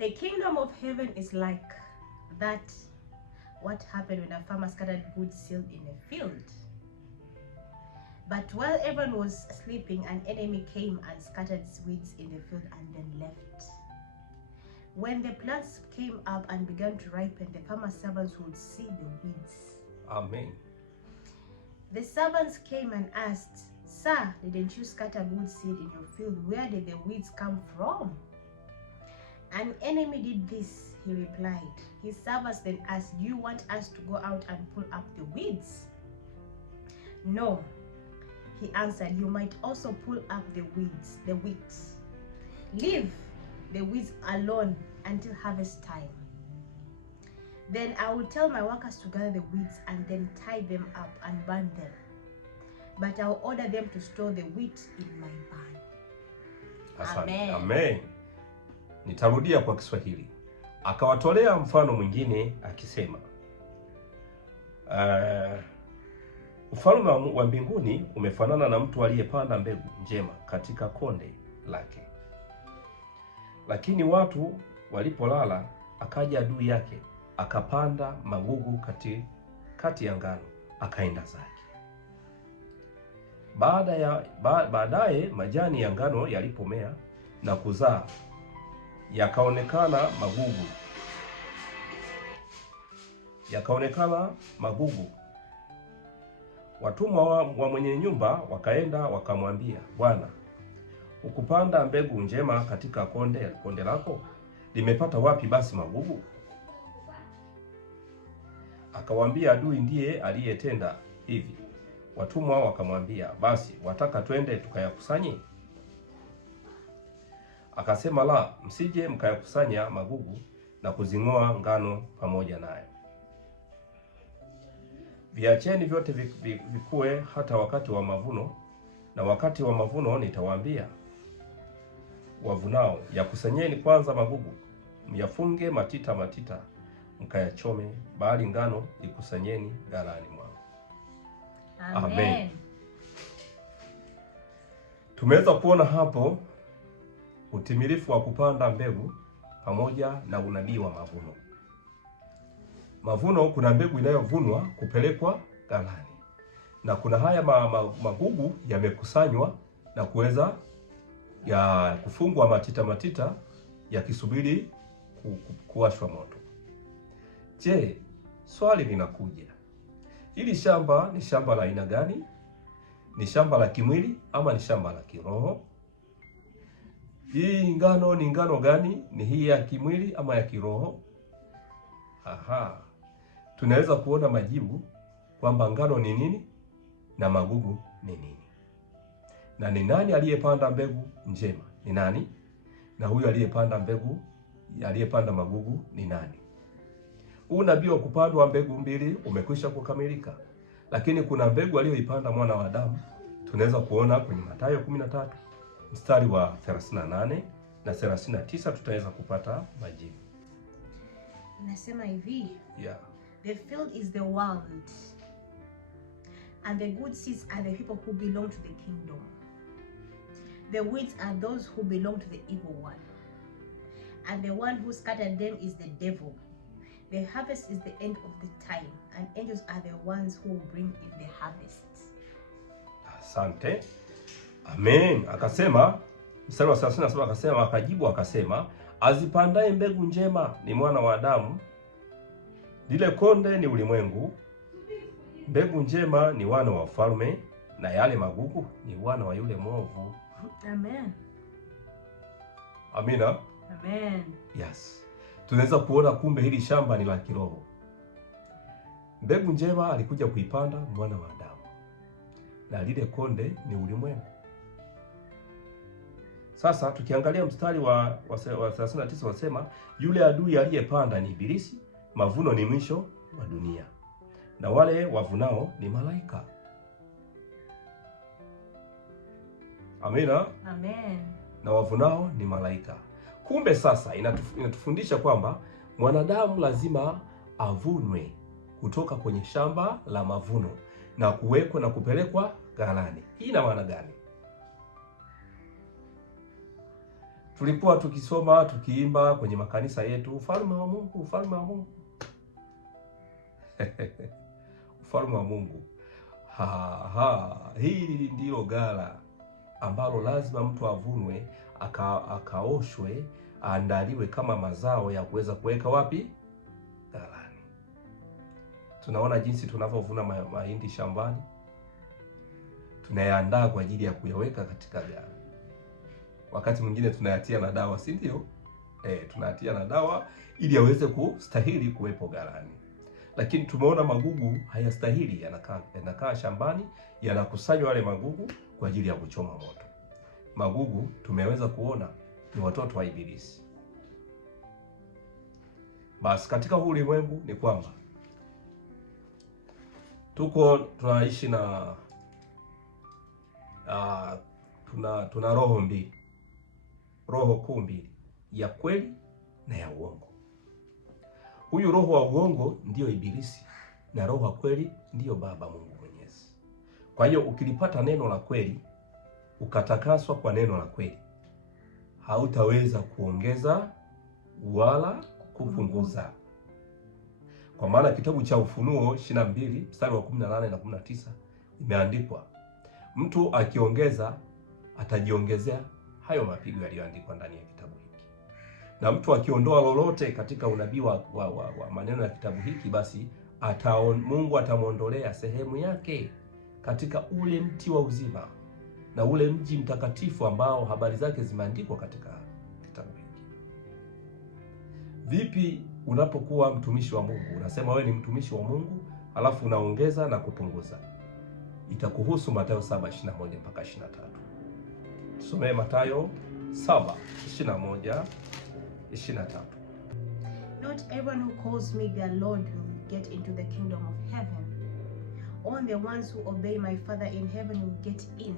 The kingdom of heaven is like that. What happened when a farmer scattered good seed in a field? But while everyone was sleeping, an enemy came and scattered weeds in the field and then left. When the plants came up and began to ripen, the farmer's servants would see the weeds. Amen. The servants came and asked, "Sir, didn't you scatter good seed in your field? Where did the weeds come from?" "An enemy did this," he replied. His servants then asked, "Do you want us to go out and pull up the weeds?" "No," he answered, "you might also pull up the weeds, the wheat. Leave the weeds alone until harvest time. Then I will tell my workers to gather the weeds and then tie them up and burn them. But I will order them to store the wheat in my barn." Amen. Amen. Nitarudia kwa Kiswahili. Akawatolea mfano mwingine akisema, ufalme wa mbinguni umefanana na mtu aliyepanda mbegu njema katika konde lake. Lakini watu walipolala, akaja adui yake, akapanda magugu kati ya ngano, akaenda zake. Baadaye majani ya ngano yalipomea na kuzaa, yakaonekana magugu. Watumwa wa mwenye nyumba wakaenda wakamwambia, "Bwana, ukupanda mbegu njema katika konde lako, limepata wapi basi magugu?" Akawaambia, "Adui ndiye aliyetenda hivi." Watumwa wakamwambia, "Basi wataka twende tukayakusanye?" Akasema, "La, msije mkayakusanya magugu na kuzing'oa ngano pamoja nayo. Viacheni vyote vikue hata wakati wa mavuno, na wakati wa mavuno nitawaambia wavunao, yakusanyeni kwanza magugu, myafunge matita, mkayachome, bali ngano ikusanyeni ghalani mwangu." Amen. Tumeweza kuona hapo utimilifu wa kupanda mbegu pamoja na unabii wa mavuno. Mavuno, kuna mbegu inayovunwa kupelekwa ghalani, na kuna haya magugu yamekusanywa na kuweza kufungwa matita yakisubiri kuwashwa moto. Je, swali linakuja, hili shamba ni shamba la aina gani? Ni shamba la kimwili ama ni shamba la kiroho? Hii ngano ni ngano gani? Ni hii ya kimwili ama ya kiroho? Tunaweza kuona majibu kwamba ngano ni nini na magugu ni nini, na ni nani aliyepanda mbegu njema ni nani, na huyu aliyepanda magugu ni nani. Huu nabii wa kupandwa mbegu mbili umekwisha kukamilika, lakini kuna mbegu aliyoipanda mwana wa Adamu. Tunaweza kuona kwenye Mathayo 13 mstari wa 38 na 39, tutaweza kupata majibu. Nasema hivi, yeah. The field is the world, and the good seeds are the people who belong to the kingdom. The weeds are those who belong to the evil one, and the one who scattered them is the devil. The harvest is the end of the time, and angels are the ones who will bring in the harvest. Asante. Amen. Akasema, mstari wa 37, akasema, akajibu akasema, "Azipandaye mbegu njema ni mwana wa Adamu, lile konde ni ulimwengu. Mbegu njema ni wana wa ufalme, na yale magugu ni wana wa yule mwovu." Amen. Amina. Amen. Yes. Tunaweza kuona kumbe hili shamba ni la kiroho. Mbegu njema alikuja kuipanda mwana wa Adamu, na lile konde ni ulimwengu. Sasa tukiangalia mstari wa 39 wasema, "Yule adui aliyepanda ni Ibilisi, mavuno ni mwisho wa dunia, na wale wavunao ni malaika." Amina. Amen. Na wavunao ni malaika. Kumbe sasa inatufundisha kwamba mwanadamu lazima avunwe kutoka kwenye shamba la mavuno na kuwekwa na kupelekwa ghalani. Hii ina maana gani? Tulikuwa tukisoma tukiimba kwenye makanisa yetu, ufalme wa Mungu, ufalme wa Mungu. Ufalme wa Mungu. Hili ndilo ghala ambalo lazima mtu avunwe, akaoshwe, aandaliwe kama mazao ya kuweza kuweka wapi? Ghalani. Tunaona jinsi tunavyovuna mahindi shambani, tunayaandaa kwa ajili ya kuyaweka katika ghala. Wakati mwingine tunayatia na dawa, si ndio? Tunayatia na dawa ili yaweze kustahili kuwepo ghalani. Lakini tumeona magugu hayastahili, yanakaa shambani, yanakusanywa yale magugu kwa ajili ya kuchoma moto. Magugu tumeweza kuona ni watoto wa Ibilisi. Basi katika huu ulimwengu ni kwamba tunaishi na tuna roho mbili, roho kuu mbili, ya kweli na ya uongo. Huyu roho wa uongo ndiyo Ibilisi na roho wa kweli ndiyo Baba Mungu Mwenyezi. Kwa hiyo ukilipata neno la kweli, ukatakaswa kwa neno la kweli, hautaweza kuongeza wala kupunguza. Kwa maana kitabu cha Ufunuo 22 mstari wa 18 na 19 imeandikwa, mtu akiongeza atajiongezea hayo mapigo yaliyoandikwa ndani ya kitabu hiki. Na mtu akiondoa lolote katika unabii wa maneno ya kitabu hiki, basi Mungu atamwondolea sehemu yake katika ule mti wa uzima na ule mji mtakatifu ambao habari zake zimeandikwa katika kitabu hiki. Vipi unapokuwa mtumishi wa Mungu? Unasema wewe ni mtumishi wa Mungu, alafu unaongeza na kupunguza. Itakuhusu Mathayo 7:21 mpaka 23. Tusomee Mathayo 7:21-23. Not everyone who calls me their Lord will get into the kingdom of heaven. Only the ones who obey my Father in heaven will get in.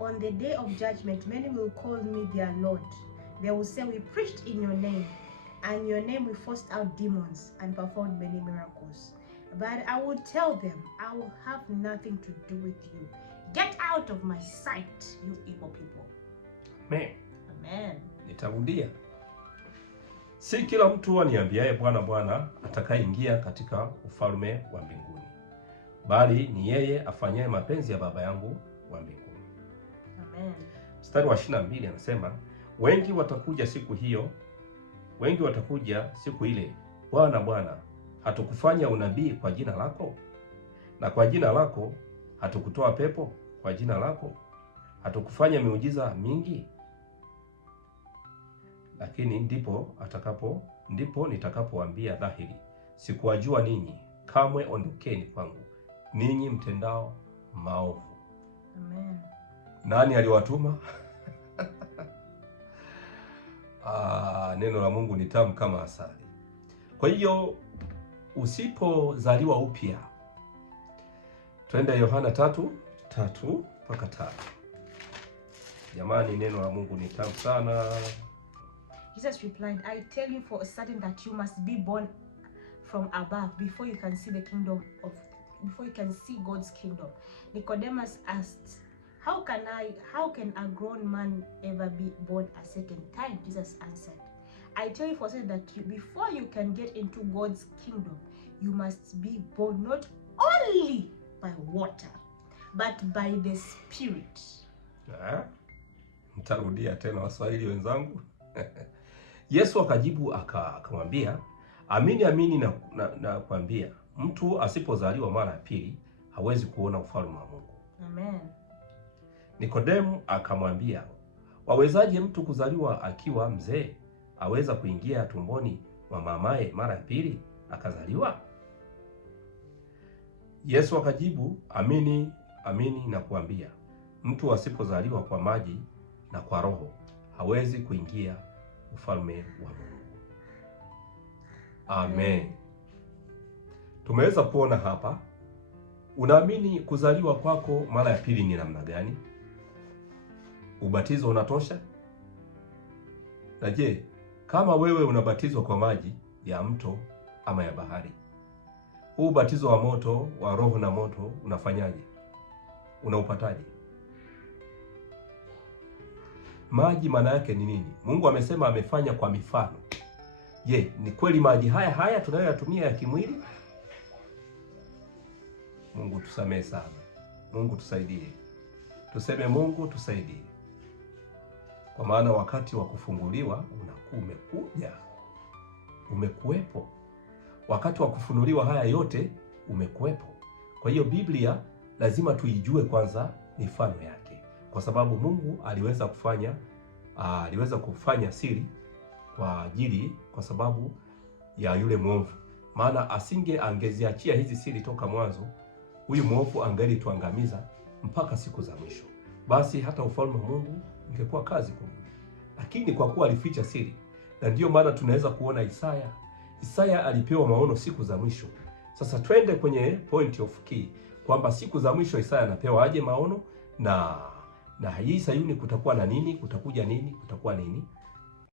On the day of judgment, many will call me their Lord. They will say, we preached in your name, and in your name we forced out demons and performed many miracles. But I will tell them, I will have nothing to do with you. Get out of my sight, you evil people. Amen. Amen. Nitarudia. Si kila mtu aniambiaye Bwana Bwana atakayeingia katika ufalme wa mbinguni, bali ni yeye afanyaye mapenzi ya Baba yangu wa mbinguni. Amen. Mstari wa 22 anasema, wengi watakuja siku ile, Bwana Bwana, hatukufanya unabii kwa jina lako? Na kwa jina lako hatukutoa pepo kwa jina lako? Hatukufanya miujiza mingi? Lakini ndipo nitakapowaambia dhahiri, sikuwajua ninyi, kamwe ondokeni kwangu, ninyi mtendao maovu. Amen. Nani aliwatuma? Neno la Mungu ni tamu kama asali. Kwa hiyo usipozaliwa upya, twende Yohana 3:3-5. Jamani, neno la Mungu ni tamu sana. Jesus replied, I tell you for a certain that you must be born from above before you can see God's kingdom. Nicodemus asked, How can a grown man ever be born a second time? Jesus answered, I tell you for certain that before you can get into God's kingdom, you must be born not only by water, but by the Spirit. Nitarudia tena, Waswahili wenzangu. Yesu akajibu akamwambia, amini amini nakwambia, mtu asipozaliwa mara ya pili hawezi kuona ufalme wa Mungu. Amen. Nikodemu akamwambia, wawezaje mtu kuzaliwa akiwa mzee? Aweza kuingia tumboni mwa mamaye mara ya pili akazaliwa? Yesu akajibu, amini amini nakuambia, mtu asipozaliwa kwa maji na kwa Roho hawezi kuingia ufalme wa Mungu. Amen. Tumeweza kuona hapa. Unaamini kuzaliwa kwako mara ya pili ni namna gani? Ubatizo unatosha? Na je, kama wewe unabatizwa kwa maji ya mto ama ya bahari, huu ubatizo wa moto, wa Roho na moto unafanyaje? Unaupataje? Maji maana yake ni nini? Mungu amesema amefanya kwa mifano. Je, ni kweli maji haya tunayoyatumia ya kimwili? Mungu tusamehe sana. Mungu tusaidie. Tuseme Mungu tusaidie. Kwa maana wakati wa kufunguliwa umekuja. Umekuwepo. Wakati wa kufunuliwa haya yote umekuwepo. Kwa hiyo Biblia lazima tuijue kwanza mifano yake. Kwa sababu Mungu aliweza kufanya siri kwa sababu ya yule mwovu. Maana angeziachia hizi siri toka mwanzo, huyu mwovu angelituangamiza mpaka siku za mwisho. Basi hata ufalme wa Mungu ungekuwa kazi kubwa. Lakini kwa kuwa alificha siri, na ndiyo maana tunaweza kuona Isaya alipewa maono siku za mwisho. Sasa twende kwenye point of key kwamba siku za mwisho Isaya anapewa aje maono, na hii Sayuni kutakuwa na nini, kutakuja nini, kutakuwa nini.